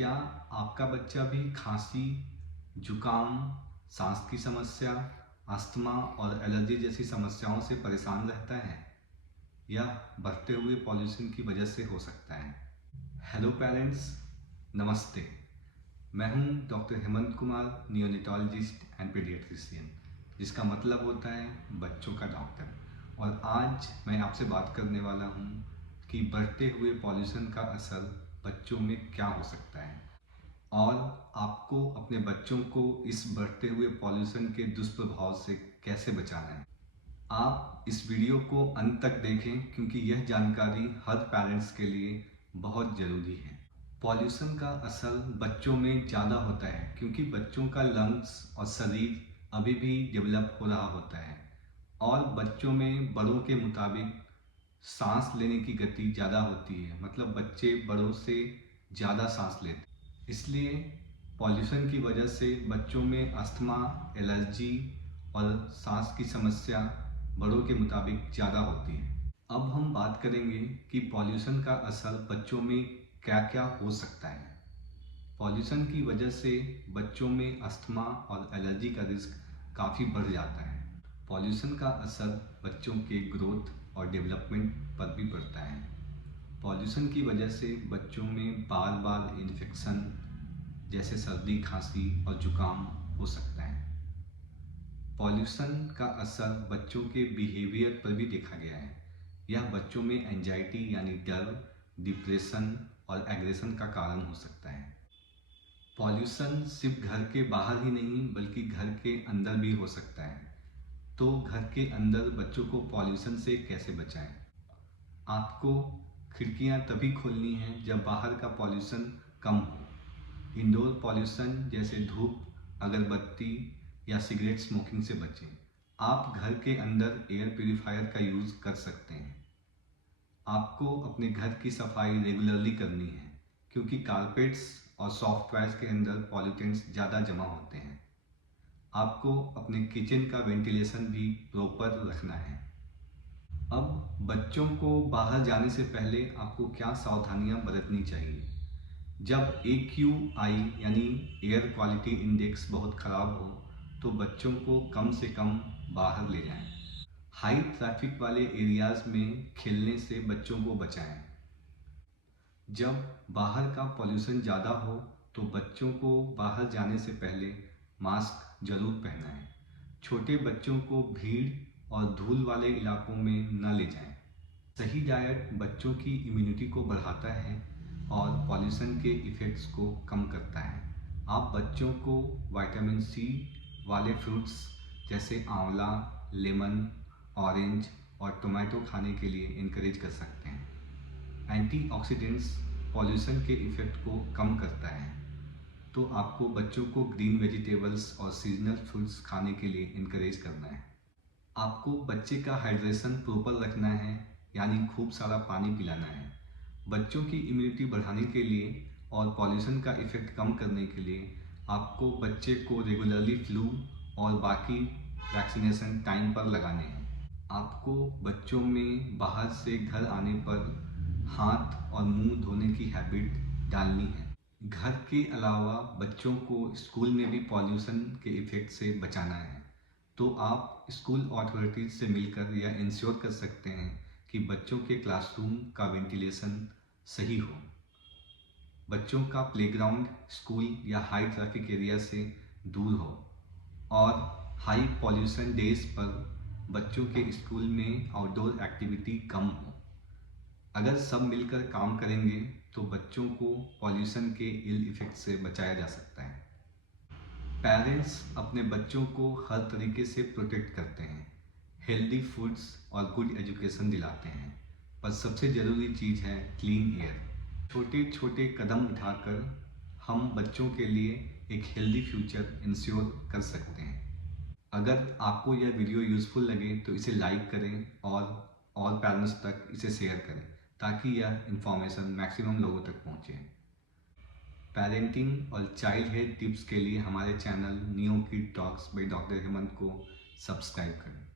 क्या आपका बच्चा भी खांसी, जुकाम, सांस की समस्या, अस्थमा और एलर्जी जैसी समस्याओं से परेशान रहता है या बढ़ते हुए पॉल्यूशन की वजह से हो सकता है? हेलो पेरेंट्स, नमस्ते। मैं हूं doctor Hemant Kumar, neonatologist and paediatrician, जिसका मतलब होता है बच्चों का डॉक्टर। और आज मैं आपसे बात करने वाला हूं कि बढ़ते हुए पॉल्यूशन का असर बच्चों में क्या हो सकता है और आपको अपने बच्चों को इस बढ़ते हुए पॉल्यूशन के दुष्प्रभाव से कैसे बचाना है। आप इस वीडियो को अंत तक देखें क्योंकि यह जानकारी हर पेरेंट्स के लिए बहुत ज़रूरी है। पॉल्यूशन का असर बच्चों में ज़्यादा होता है क्योंकि बच्चों का लंग्स और शरीर अभी भी डेवलप हो रहा होता है और बच्चों में बड़ों के मुताबिक सांस लेने की गति ज़्यादा होती है, मतलब बच्चे बड़ों से ज़्यादा सांस लेते हैं। इसलिए पॉल्यूशन की वजह से बच्चों में अस्थमा, एलर्जी और सांस की समस्या बड़ों के मुताबिक ज़्यादा होती है। अब हम बात करेंगे कि पॉल्यूशन का असर बच्चों में क्या क्या हो सकता है। पॉल्यूशन की वजह से बच्चों में अस्थमा और एलर्जी का रिस्क काफ़ी बढ़ जाता है। पॉल्यूशन का असर बच्चों के ग्रोथ और डेवलपमेंट पर भी पड़ता है। पॉल्यूशन की वजह से बच्चों में बार बार इन्फेक्शन जैसे सर्दी, खांसी और जुकाम हो सकता है। पॉल्यूशन का असर बच्चों के बिहेवियर पर भी देखा गया है। यह बच्चों में एंजाइटी यानी डर, डिप्रेशन और एग्रेशन का कारण हो सकता है। पॉल्यूशन सिर्फ घर के बाहर ही नहीं बल्कि घर के अंदर भी हो सकता है। तो घर के अंदर बच्चों को पॉल्यूशन से कैसे बचाएं? आपको खिड़कियां तभी खोलनी हैं जब बाहर का पॉल्यूशन कम हो। इंडोर पॉल्यूशन जैसे धूप, अगरबत्ती या सिगरेट स्मोकिंग से बचें। आप घर के अंदर एयर प्यूरिफायर का यूज़ कर सकते हैं। आपको अपने घर की सफाई रेगुलरली करनी है क्योंकि कारपेट्स और सॉफ्टवेयर के अंदर पॉल्यूटेंट्स ज़्यादा जमा होते हैं। आपको अपने किचन का वेंटिलेशन भी प्रॉपर रखना है। अब बच्चों को बाहर जाने से पहले आपको क्या सावधानियां बरतनी चाहिए? जब AQI यानी एयर क्वालिटी इंडेक्स बहुत ख़राब हो तो बच्चों को कम से कम बाहर ले जाएं। हाई ट्रैफिक वाले एरियाज़ में खेलने से बच्चों को बचाएं। जब बाहर का पॉल्यूशन ज़्यादा हो तो बच्चों को बाहर जाने से पहले मास्क जरूर पहनाएं। छोटे बच्चों को भीड़ और धूल वाले इलाकों में न ले जाएं। सही डाइट बच्चों की इम्यूनिटी को बढ़ाता है और पॉल्यूशन के इफ़ेक्ट्स को कम करता है। आप बच्चों को विटामिन C वाले फ्रूट्स जैसे आंवला, लेमन, ऑरेंज और टोमेटो खाने के लिए इनकरेज कर सकते हैं। एंटीऑक्सीडेंट्स पॉल्यूशन के इफ़ेक्ट को कम करता है, तो आपको बच्चों को ग्रीन वेजिटेबल्स और सीजनल फ्रूट्स खाने के लिए इनकरेज करना है। आपको बच्चे का हाइड्रेशन प्रॉपर रखना है, यानी खूब सारा पानी पिलाना है। बच्चों की इम्यूनिटी बढ़ाने के लिए और पॉल्यूशन का इफ़ेक्ट कम करने के लिए आपको बच्चे को रेगुलरली फ्लू और बाकी वैक्सीनेशन टाइम पर लगाने हैं। आपको बच्चों में बाहर से घर आने पर हाथ और मुंह धोने की हैबिट डालनी है। घर के अलावा बच्चों को स्कूल में भी पॉल्यूशन के इफ़ेक्ट से बचाना है, तो आप स्कूल अथॉरिटीज से मिलकर यह इंश्योर कर सकते हैं कि बच्चों के क्लासरूम का वेंटिलेशन सही हो। बच्चों का प्लेग्राउंड स्कूल या हाई ट्रैफिक एरिया से दूर हो और हाई पॉल्यूशन डेज पर बच्चों के स्कूल में आउटडोर एक्टिविटी कम हो। अगर सब मिलकर काम करेंगे तो बच्चों को पॉल्यूशन के इल इफ़ेक्ट से बचाया जा सकता है। पेरेंट्स अपने बच्चों को हर तरीके से प्रोटेक्ट करते हैं, हेल्दी फूड्स और गुड एजुकेशन दिलाते हैं, पर सबसे ज़रूरी चीज़ है क्लीन एयर। छोटे छोटे कदम उठाकर हम बच्चों के लिए एक हेल्दी फ्यूचर इंश्योर कर सकते हैं। अगर आपको यह वीडियो यूज़फुल लगे तो इसे लाइक करें और पेरेंट्स तक इसे शेयर करें ताकि यह इन्फॉर्मेशन मैक्सिमम लोगों तक पहुँचे। पेरेंटिंग और चाइल्ड हेल्थ टिप्स के लिए हमारे channel neo kid talks by doctor Hemant को सब्सक्राइब करें।